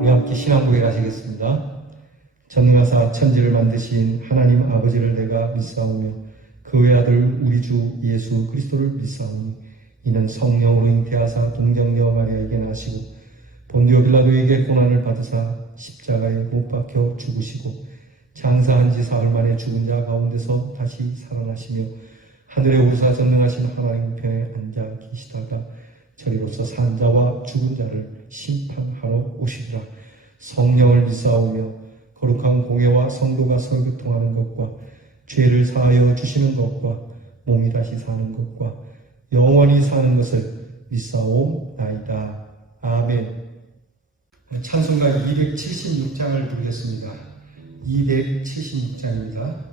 우리 함께 신앙 고백 하시겠습니다. 전능하사 천지를 만드신 하나님 아버지를 내가 믿사오며 그 외아들 우리 주 예수 그리스도를 믿사오니 이는 성령으로 잉태하사 동정녀 마리아에게 나시고 본디오 빌라도에게 고난을 받으사 십자가에 못 박혀 죽으시고 장사한 지 사흘 만에 죽은 자 가운데서 다시 살아나시며 하늘에 오르사 전능하신 하나님 편에 앉아 계시다가 저리로서 산 자와 죽은 자를 심판하러 오시리라. 성령을 믿사오며 거룩한 공예와 성도가 설교통하는 것과 죄를 사하여 주시는 것과 몸이 다시 사는 것과 영원히 사는 것을 믿사오나이다. 아멘. 찬송가 276장을 부르겠습니다. 276장입니다.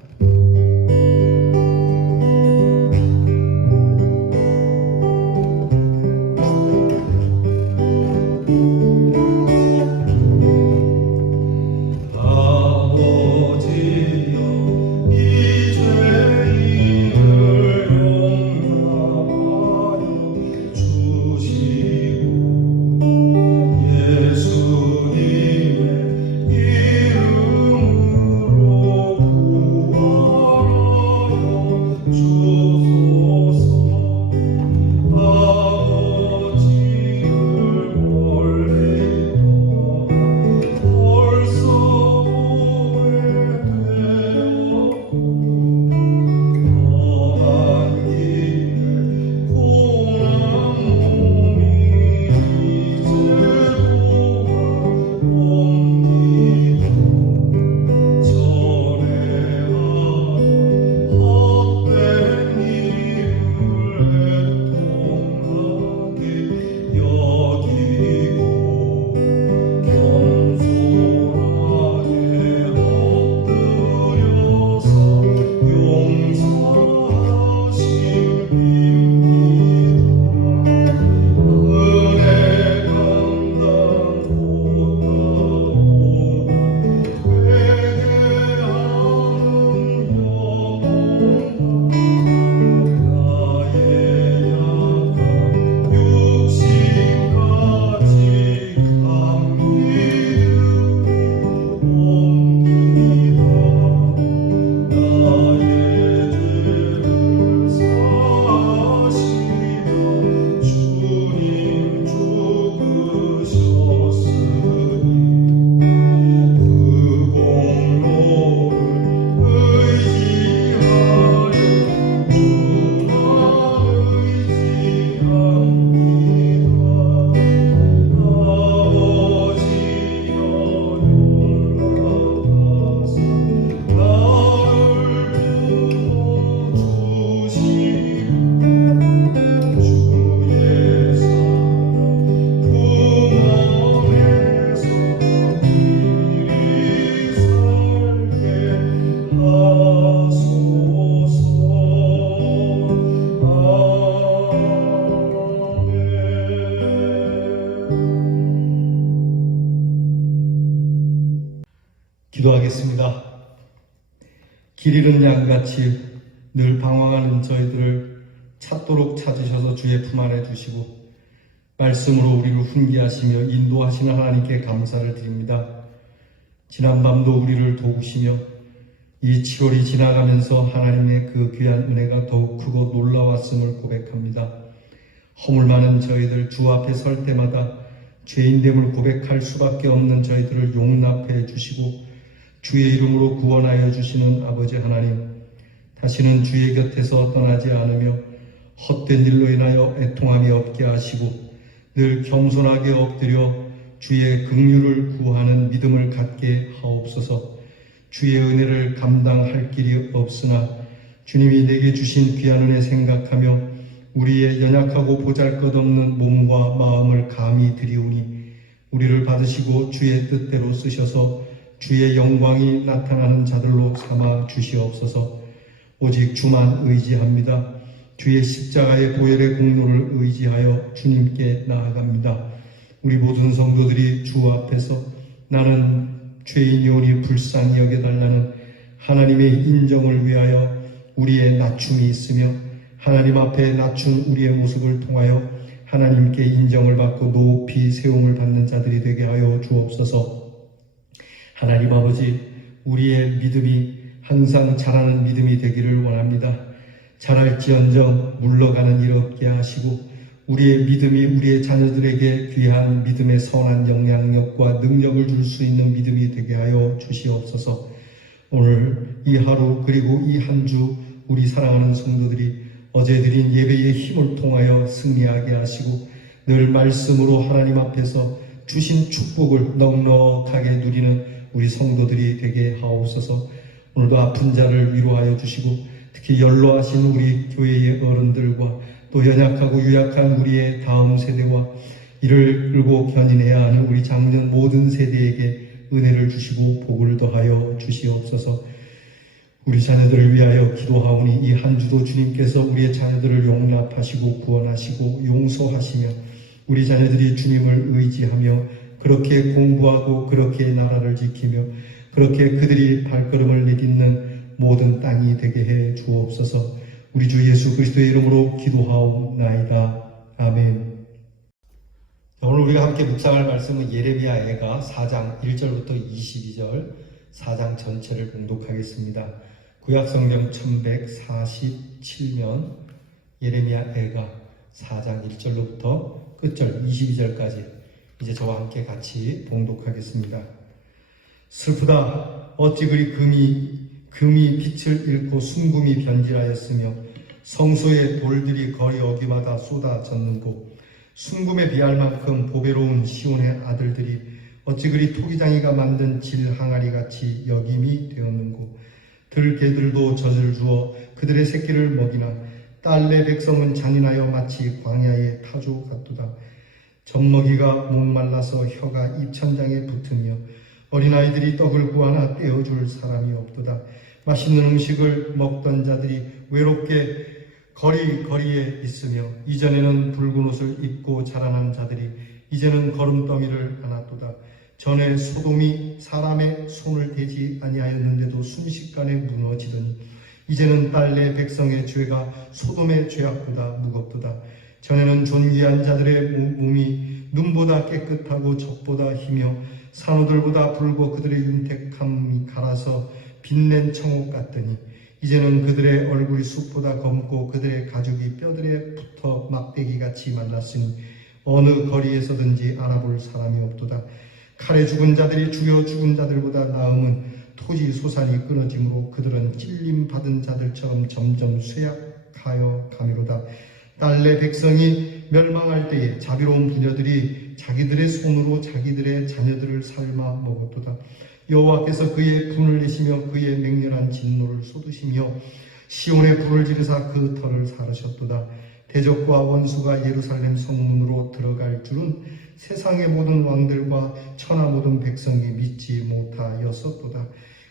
기도하겠습니다. 길 잃은 양같이 늘 방황하는 저희들을 찾도록 찾으셔서 주의 품 안에 두시고 말씀으로 우리를 훈계하시며 인도하시는 하나님께 감사를 드립니다. 지난밤도 우리를 도우시며 이 7월이 지나가면서 하나님의 그 귀한 은혜가 더욱 크고 놀라웠음을 고백합니다. 허물 많은 저희들 주 앞에 설 때마다 죄인됨을 고백할 수밖에 없는 저희들을 용납해 주시고 주의 이름으로 구원하여 주시는 아버지 하나님, 다시는 주의 곁에서 떠나지 않으며 헛된 일로 인하여 애통함이 없게 하시고 늘 겸손하게 엎드려 주의 긍휼을 구하는 믿음을 갖게 하옵소서. 주의 은혜를 감당할 길이 없으나 주님이 내게 주신 귀한 은혜 생각하며 우리의 연약하고 보잘것없는 몸과 마음을 감히 드리오니 우리를 받으시고 주의 뜻대로 쓰셔서 주의 영광이 나타나는 자들로 삼아 주시옵소서. 오직 주만 의지합니다. 주의 십자가의 보혈의 공로를 의지하여 주님께 나아갑니다. 우리 모든 성도들이 주 앞에서 나는 죄인이오니 불쌍히 여겨달라는 하나님의 인정을 위하여 우리의 낮춤이 있으며 하나님 앞에 낮춘 우리의 모습을 통하여 하나님께 인정을 받고 높이 세움을 받는 자들이 되게 하여 주옵소서. 하나님 아버지, 우리의 믿음이 항상 자라는 믿음이 되기를 원합니다. 자랄지언정 물러가는 일 없게 하시고 우리의 믿음이 우리의 자녀들에게 귀한 믿음의 선한 영향력과 능력을 줄 수 있는 믿음이 되게 하여 주시옵소서. 오늘 이 하루 그리고 이 한 주 우리 사랑하는 성도들이 어제 드린 예배의 힘을 통하여 승리하게 하시고 늘 말씀으로 하나님 앞에서 주신 축복을 넉넉하게 누리는 우리 성도들이 되게 하옵소서. 오늘도 아픈 자를 위로하여 주시고 특히 연로하신 우리 교회의 어른들과 또 연약하고 유약한 우리의 다음 세대와 이를 끌고 견인해야 하는 우리 장년 모든 세대에게 은혜를 주시고 복을 더하여 주시옵소서. 우리 자녀들을 위하여 기도하오니 이 한 주도 주님께서 우리의 자녀들을 용납하시고 구원하시고 용서하시며 우리 자녀들이 주님을 의지하며 그렇게 공부하고 그렇게 나라를 지키며 그렇게 그들이 발걸음을 내딛는 모든 땅이 되게 해 주옵소서. 우리 주 예수 그리스도의 이름으로 기도하옵나이다. 아멘. 오늘 우리가 함께 묵상할 말씀은 예레미야 애가 4장 1절부터 22절 4장 전체를 봉독하겠습니다. 구약성경 1147면 예레미야 애가 4장 1절로부터 끝절 22절까지 이제 저와 함께 같이 봉독하겠습니다. 슬프다. 어찌 그리 금이 빛을 잃고 순금이 변질하였으며 성소의 돌들이 거리 어귀마다 쏟아졌는고 순금에 비할 만큼 보배로운 시온의 아들들이 어찌 그리 토기장이가 만든 질 항아리같이 여김이 되었는고 들개들도 젖을 주어 그들의 새끼를 먹이나 딸내 백성은 잔인하여 마치 광야의 타조 같도다. 젖먹이가 목말라서 혀가 입천장에 붙으며 어린아이들이 떡을 구하나 떼어줄 사람이 없도다. 맛있는 음식을 먹던 자들이 외롭게 거리에 있으며 이전에는 붉은 옷을 입고 자라난 자들이 이제는 거름더미를 안았도다. 전에 소돔이 사람의 손을 대지 아니하였는데도 순식간에 무너지더니 이제는 딸내 백성의 죄가 소돔의 죄악보다 무겁도다. 전에는 존귀한 자들의 몸이 눈보다 깨끗하고 적보다 희며 산호들보다 붉고 그들의 윤택함이 갈아서 빛낸 청옥 같더니 이제는 그들의 얼굴이 숲보다 검고 그들의 가죽이 뼈들에 붙어 막대기같이 말랐으니 어느 거리에서든지 알아볼 사람이 없도다. 칼에 죽은 자들이 죽여 죽은 자들보다 나음은 토지 소산이 끊어짐으로 그들은 찔림 받은 자들처럼 점점 쇠약하여 가미로다. 딸내 백성이 멸망할 때에 자비로운 부녀들이 자기들의 손으로 자기들의 자녀들을 삶아 먹었도다. 여호와께서 그의 분을 내시며 그의 맹렬한 진노를 쏟으시며 시온의 불을 지르사 그 터를 사르셨도다. 대적과 원수가 예루살렘 성문으로 들어갈 줄은 세상의 모든 왕들과 천하 모든 백성이 믿지 못하였었도다.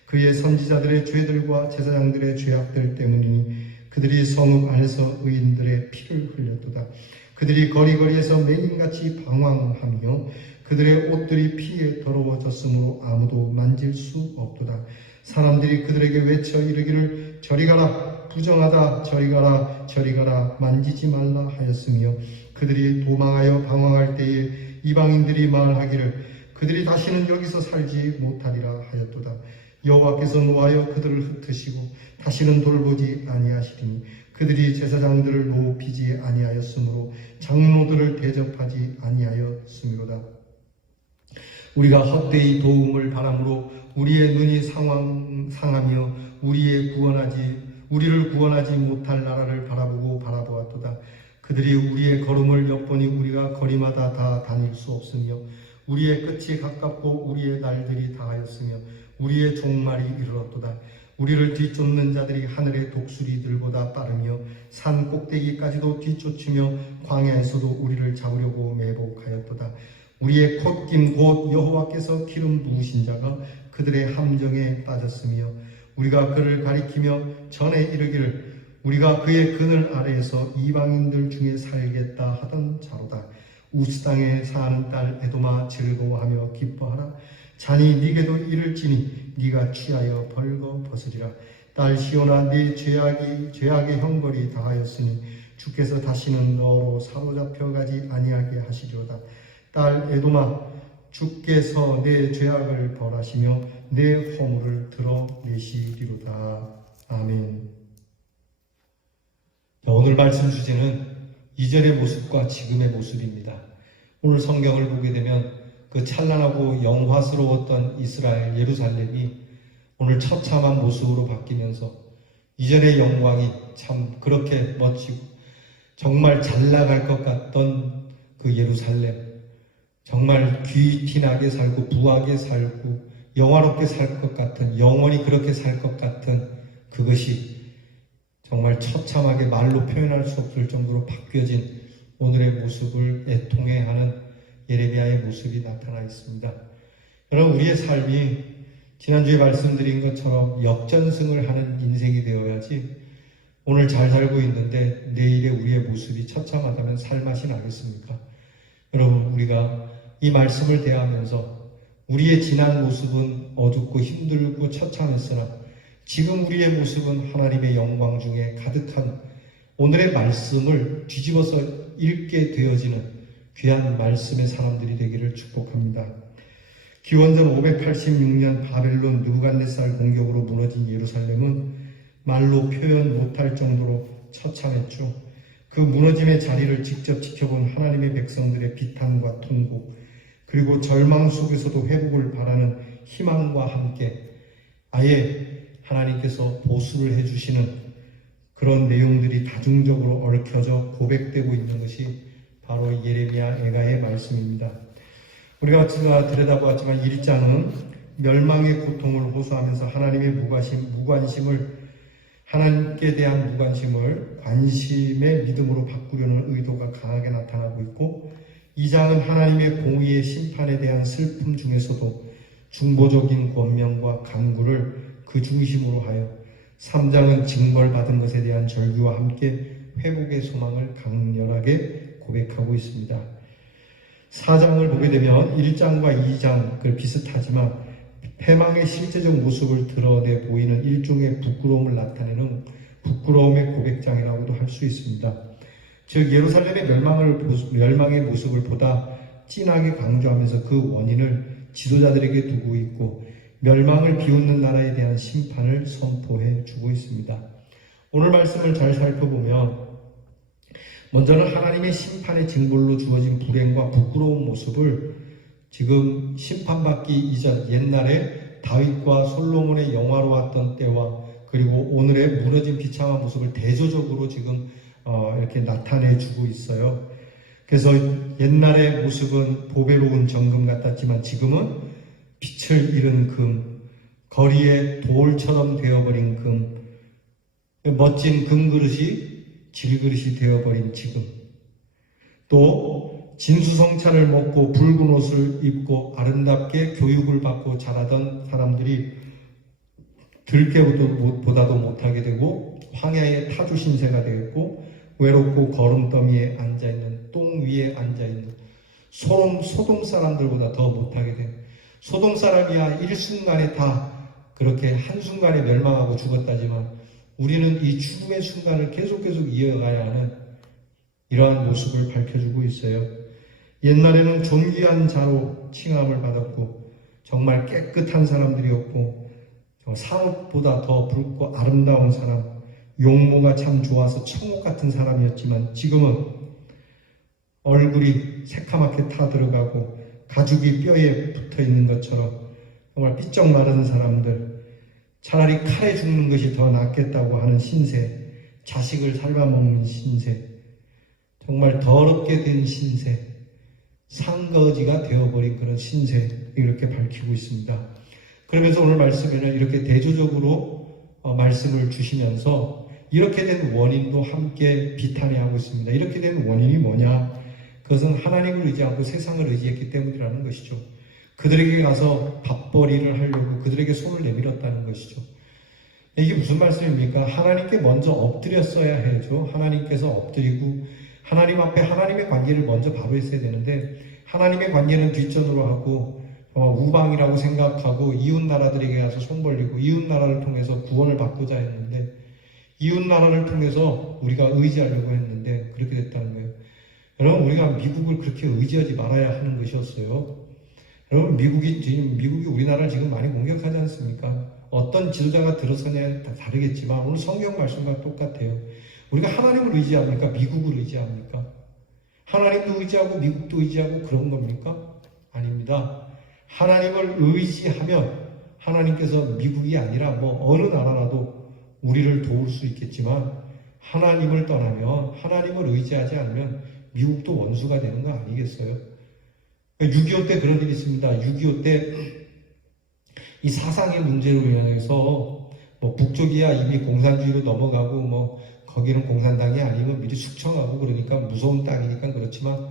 그의 선지자들의 죄들과 제사장들의 죄악들 때문이니 그들이 성읍 안에서 의인들의 피를 흘렸도다. 그들이 거리거리에서 맹인같이 방황하며 그들의 옷들이 피에 더러워졌으므로 아무도 만질 수 없도다. 사람들이 그들에게 외쳐 이르기를 저리 가라 부정하다 저리 가라 저리 가라 만지지 말라 하였으며 그들이 도망하여 방황할 때에 이방인들이 말하기를 그들이 다시는 여기서 살지 못하리라 하였도다. 여호와께서 노하여 그들을 흩으시고 다시는 돌보지 아니하시리니 그들이 제사장들을 높이지 아니하였으므로 장로들을 대접하지 아니하였으므로다. 우리가 헛되이 도움을 바람으로 우리의 눈이 상하며 우리를 구원하지 못할 나라를 바라보았도다. 그들이 우리의 걸음을 엿보니 우리가 거리마다 다 다닐 수 없으며 우리의 끝이 가깝고 우리의 날들이 다하였으며 우리의 종말이 이르렀도다. 우리를 뒤쫓는 자들이 하늘의 독수리들보다 빠르며 산 꼭대기까지도 뒤쫓으며 광야에서도 우리를 잡으려고 매복하였도다. 우리의 콧김 곧 여호와께서 기름 부으신 자가 그들의 함정에 빠졌으며 우리가 그를 가리키며 전에 이르기를 우리가 그의 그늘 아래에서 이방인들 중에 살겠다 하던 자로다. 우스 땅에 사는 딸 에돔아 즐거워하며 기뻐하라. 잔이 네게도 이를지니 네가 취하여 벌거 벗으리라. 딸 시온아 네 죄악의 형벌이 다하였으니 주께서 다시는 너로 사로잡혀 가지 아니하게 하시리로다. 딸 에돔아 주께서 내 죄악을 벌하시며 내 허물을 드러내시리로다. 아멘. 오늘 말씀 주제는 이전의 모습과 지금의 모습입니다. 오늘 성경을 보게 되면 그 찬란하고 영화스러웠던 이스라엘 예루살렘이 오늘 처참한 모습으로 바뀌면서 이전의 영광이 참 그렇게 멋지고 정말 잘 나갈 것 같던 그 예루살렘, 정말 귀티나게 살고 부하게 살고 영화롭게 살 것 같은, 영원히 그렇게 살 것 같은 그것이 정말 처참하게 말로 표현할 수 없을 정도로 바뀌어진 오늘의 모습을 애통해하는 예레미야의 모습이 나타나 있습니다. 여러분, 우리의 삶이 지난주에 말씀드린 것처럼 역전승을 하는 인생이 되어야지 오늘 잘 살고 있는데 내일의 우리의 모습이 처참하다면 살맛이 나겠습니까? 여러분, 우리가 이 말씀을 대하면서 우리의 지난 모습은 어둡고 힘들고 처참했으나 지금 우리의 모습은 하나님의 영광 중에 가득한 오늘의 말씀을 뒤집어서 읽게 되어지는 귀한 말씀의 사람들이 되기를 축복합니다. 기원전 586년 바벨론 느부갓네살 공격으로 무너진 예루살렘은 말로 표현 못할 정도로 처참했죠. 그 무너짐의 자리를 직접 지켜본 하나님의 백성들의 비탄과 통곡, 그리고 절망 속에서도 회복을 바라는 희망과 함께 아예 하나님께서 보수를 해주시는 그런 내용들이 다중적으로 얽혀져 고백되고 있는 것이 바로 예레미야 애가의 말씀입니다. 우리가 들여다보았지만 1장은 멸망의 고통을 호소하면서 하나님의 무관심을, 하나님께 대한 무관심을 관심의 믿음으로 바꾸려는 의도가 강하게 나타나고 있고, 2장은 하나님의 공의의 심판에 대한 슬픔 중에서도 중보적인 권면과 간구를 그 중심으로 하여, 3장은 징벌받은 것에 대한 절규와 함께 회복의 소망을 강렬하게 고백하고 있습니다. 4장을 보게 되면 1장과 2장 비슷하지만 패망의 실제적 모습을 드러내 보이는 일종의 부끄러움을 나타내는 부끄러움의 고백장이라고도 할 수 있습니다. 즉 예루살렘의 멸망의 모습을 보다 진하게 강조하면서 그 원인을 지도자들에게 두고 있고 멸망을 비웃는 나라에 대한 심판을 선포해 주고 있습니다. 오늘 말씀을 잘 살펴보면 먼저는 하나님의 심판의 징벌로 주어진 불행과 부끄러운 모습을 지금 심판받기 이전 옛날에 다윗과 솔로몬의 영화로웠던 때와 그리고 오늘의 무너진 비참한 모습을 대조적으로 지금 이렇게 나타내 주고 있어요. 그래서 옛날의 모습은 보배로운 정금 같았지만 지금은 빛을 잃은 금, 거리에 돌처럼 되어버린 금, 멋진 금그릇이 질그릇이 되어버린 지금, 또 진수성찬을 먹고 붉은 옷을 입고 아름답게 교육을 받고 자라던 사람들이 들깨보다도 못하게 되고 황야의 타주 신세가 되었고 외롭고 거름더미에 앉아있는 똥 위에 앉아있는 소돔 사람들보다 더 못하게 된, 소돔 사람이야 일순간에 다 그렇게 한순간에 멸망하고 죽었다지만 우리는 이 죽음의 순간을 계속 이어가야 하는 이러한 모습을 밝혀주고 있어요. 옛날에는 존귀한 자로 칭함을 받았고 정말 깨끗한 사람들이었고 상옷보다 더 붉고 아름다운 사람, 용모가 참 좋아서 청옥 같은 사람이었지만 지금은 얼굴이 새카맣게 타들어가고 가죽이 뼈에 붙어있는 것처럼 정말 삐쩍 마른 사람들, 차라리 칼에 죽는 것이 더 낫겠다고 하는 신세, 자식을 삶아먹는 신세, 정말 더럽게 된 신세, 상거지가 되어버린 그런 신세, 이렇게 밝히고 있습니다. 그러면서 오늘 말씀에는 이렇게 대조적으로 말씀을 주시면서 이렇게 된 원인도 함께 비탄해하고 있습니다. 이렇게 된 원인이 뭐냐? 그것은 하나님을 의지하고 세상을 의지했기 때문이라는 것이죠. 그들에게 가서 밥벌이를 하려고 그들에게 손을 내밀었다는 것이죠. 이게 무슨 말씀입니까? 하나님께 먼저 엎드렸어야 해야죠. 하나님께서 엎드리고 하나님 앞에 하나님의 관계를 먼저 바로 했어야 되는데 하나님의 관계는 뒷전으로 하고 우방이라고 생각하고 이웃 나라들에게 가서 손 벌리고 이웃 나라를 통해서 구원을 받고자 했는데 이웃 나라를 통해서 우리가 의지하려고 했는데 그렇게 됐다는 거예요. 여러분, 우리가 미국을 그렇게 의지하지 말아야 하는 것이었어요. 여러분, 미국이 우리나라를 지금 많이 공격하지 않습니까? 어떤 지도자가 들어서냐에 다르겠지만 오늘 성경 말씀과 똑같아요. 우리가 하나님을 의지합니까? 미국을 의지합니까? 하나님도 의지하고 미국도 의지하고 그런 겁니까? 아닙니다. 하나님을 의지하면 하나님께서 미국이 아니라 어느 나라라도 우리를 도울 수 있겠지만 하나님을 떠나면 하나님을 의지하지 않으면 미국도 원수가 되는 거 아니겠어요? 6.25 때 그런 일이 있습니다. 6.25 때 이 사상의 문제로 인해서 북쪽이야 이미 공산주의로 넘어가고 거기는 공산당이 아니면 미리 숙청하고 그러니까 무서운 땅이니까 그렇지만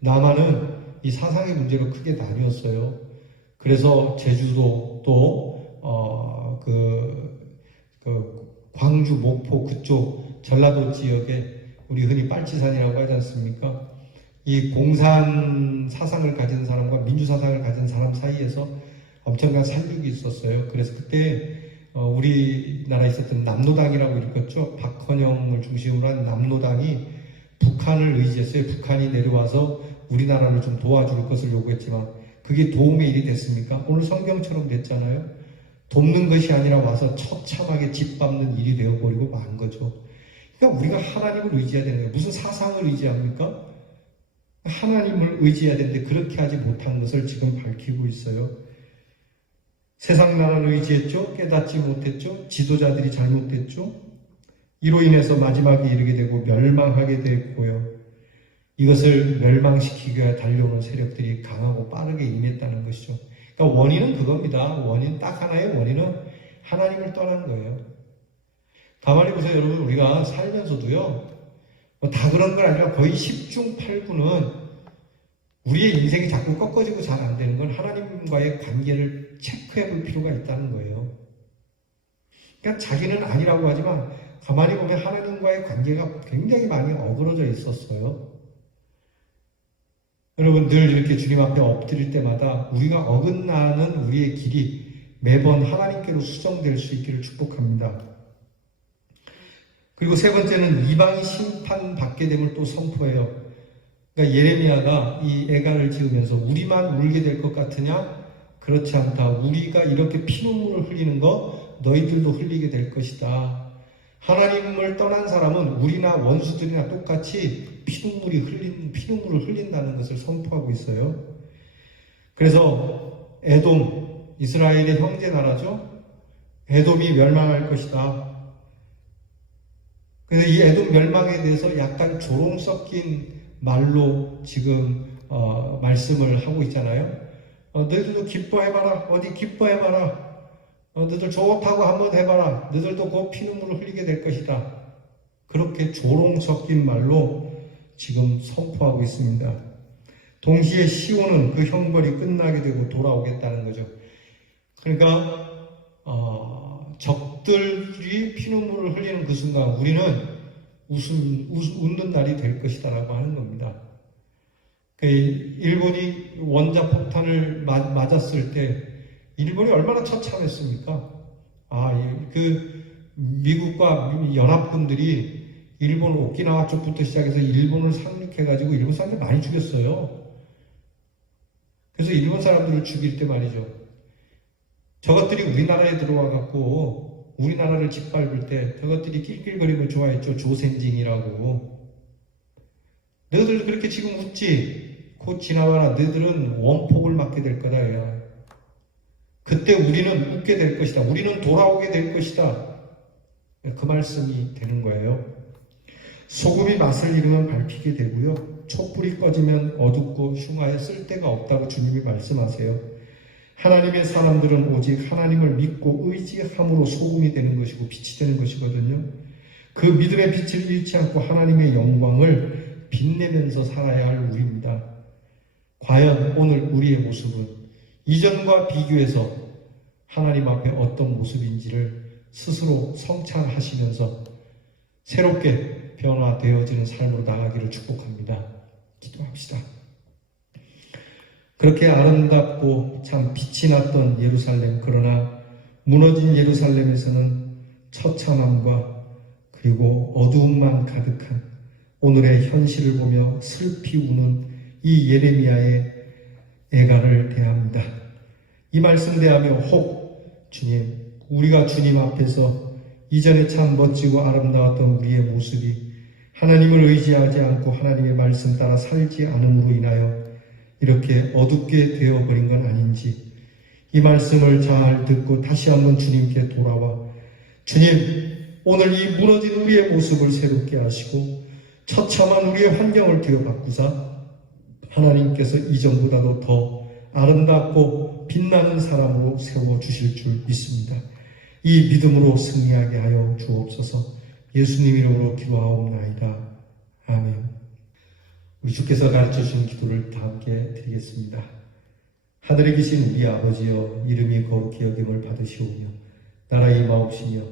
남한은 이 사상의 문제로 크게 나뉘었어요. 그래서 제주도 또 광주, 목포 그쪽 전라도 지역에 우리 흔히 빨치산이라고 하지 않습니까? 이 공산 사상을 가진 사람과 민주 사상을 가진 사람 사이에서 엄청난 살육이 있었어요. 그래서 그때 우리나라에 있었던 남노당이라고 일컫죠. 박헌영을 중심으로 한 남노당이 북한을 의지했어요. 북한이 내려와서 우리나라를 좀 도와줄 것을 요구했지만 그게 도움의 일이 됐습니까? 오늘 성경처럼 됐잖아요. 돕는 것이 아니라 와서 처참하게 짓밟는 일이 되어버리고 만 거죠. 그러니까 우리가 하나님을 의지해야 되는 거예요. 무슨 사상을 의지합니까? 하나님을 의지해야 되는데 그렇게 하지 못한 것을 지금 밝히고 있어요. 세상 나라를 의지했죠. 깨닫지 못했죠. 지도자들이 잘못됐죠. 이로 인해서 마지막에 이르게 되고 멸망하게 됐고요. 이것을 멸망시키기 위해 달려오는 세력들이 강하고 빠르게 임했다는 것이죠. 그러니까 원인은 그겁니다. 원인 딱 하나의 원인은 하나님을 떠난 거예요. 가만히 보세요. 여러분, 우리가 살면서도요. 다 그런 건 아니라 거의 10중 8구는 우리의 인생이 자꾸 꺾어지고 잘 안 되는 건 하나님과의 관계를 체크해 볼 필요가 있다는 거예요. 그러니까 자기는 아니라고 하지만 가만히 보면 하나님과의 관계가 굉장히 많이 어그러져 있었어요. 여러분, 늘 이렇게 주님 앞에 엎드릴 때마다 우리가 어긋나는 우리의 길이 매번 하나님께로 수정될 수 있기를 축복합니다. 그리고 세 번째는 이방이 심판받게 됨을 또 선포해요. 그러니까 예레미야가 이 애가를 지으면서 우리만 울게 될 것 같으냐? 그렇지 않다. 우리가 이렇게 피눈물을 흘리는 거 너희들도 흘리게 될 것이다. 하나님을 떠난 사람은 우리나 원수들이나 똑같이 피눈물을 흘린다는 것을 선포하고 있어요. 그래서 에돔, 이스라엘의 형제 나라죠. 에돔이 멸망할 것이다. 그래서 이 에돔 멸망에 대해서 약간 조롱 섞인 말로 지금 말씀을 하고 있잖아요. 너희들도 기뻐해봐라. 어디 기뻐해봐라. 너희들 좋다고 한번 해봐라. 너희들도 곧 피눈물을 흘리게 될 것이다. 그렇게 조롱 섞인 말로 지금 선포하고 있습니다. 동시에 시온은 그 형벌이 끝나게 되고 돌아오겠다는 거죠. 그러니까 적들이 피눈물을 흘리는 그 순간 우리는 웃는 날이 될 것이다라고 하는 겁니다. 일본이 원자폭탄을 맞았을 때 일본이 얼마나 처참했습니까? 미국과 연합군들이 일본 오키나와 쪽부터 시작해서 일본을 상륙해가지고 일본 사람들 많이 죽였어요. 그래서 일본 사람들을 죽일 때 말이죠. 저것들이 우리나라에 들어와갖고 우리나라를 짓밟을 때 저것들이 낄낄거림을 좋아했죠. 조센징이라고. 너희들 그렇게 지금 웃지? 곧 지나가라. 너희들은 원폭을 맞게 될 거다. 야. 그때 우리는 웃게 될 것이다. 우리는 돌아오게 될 것이다. 그 말씀이 되는 거예요. 소금이 맛을 잃으면 밟히게 되고요. 촛불이 꺼지면 어둡고 흉하여 쓸데가 없다고 주님이 말씀하세요. 하나님의 사람들은 오직 하나님을 믿고 의지함으로 소금이 되는 것이고 빛이 되는 것이거든요. 그 믿음의 빛을 잃지 않고 하나님의 영광을 빛내면서 살아야 할 우리입니다. 과연 오늘 우리의 모습은 이전과 비교해서 하나님 앞에 어떤 모습인지를 스스로 성찰하시면서 새롭게 변화되어지는 삶으로 나가기를 축복합니다. 기도합시다. 그렇게 아름답고 참 빛이 났던 예루살렘, 그러나 무너진 예루살렘에서는 처참함과 그리고 어두움만 가득한 오늘의 현실을 보며 슬피 우는 이 예레미야의 애가를 대합니다. 이 말씀 대하며 혹 주님, 우리가 주님 앞에서 이전에 참 멋지고 아름다웠던 우리의 모습이 하나님을 의지하지 않고 하나님의 말씀 따라 살지 않음으로 인하여 이렇게 어둡게 되어버린 건 아닌지, 이 말씀을 잘 듣고 다시 한번 주님께 돌아와 주님, 오늘 이 무너진 우리의 모습을 새롭게 하시고 처참한 우리의 환경을 되어 바꾸사 하나님께서 이전보다도 더 아름답고 빛나는 사람으로 세워주실 줄 믿습니다. 이 믿음으로 승리하게 하여 주옵소서. 예수님 이름으로 기도하옵나이다. 아멘. 우리 주께서 가르쳐주신 기도를 다 함께 드리겠습니다. 하늘에 계신 우리 아버지여, 이름이 거룩히 여김을 받으시오며 나라 임하옵시며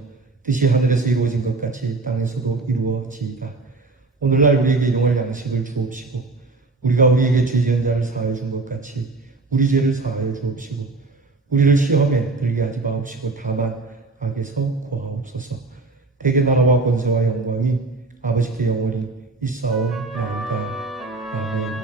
뜻이 하늘에서 이루어진 것 같이 땅에서도 이루어지이다. 오늘날 우리에게 용할 양식을 주옵시고 우리가 우리에게 죄 지은 자를 사하여 준 것 같이 우리 죄를 사하여 주옵시고 우리를 시험에 들게 하지 마옵시고 다만 악에서 구하옵소서. 대개 나라와 권세와 영광이 아버지께 영원히 있사옵나이다. 아멘.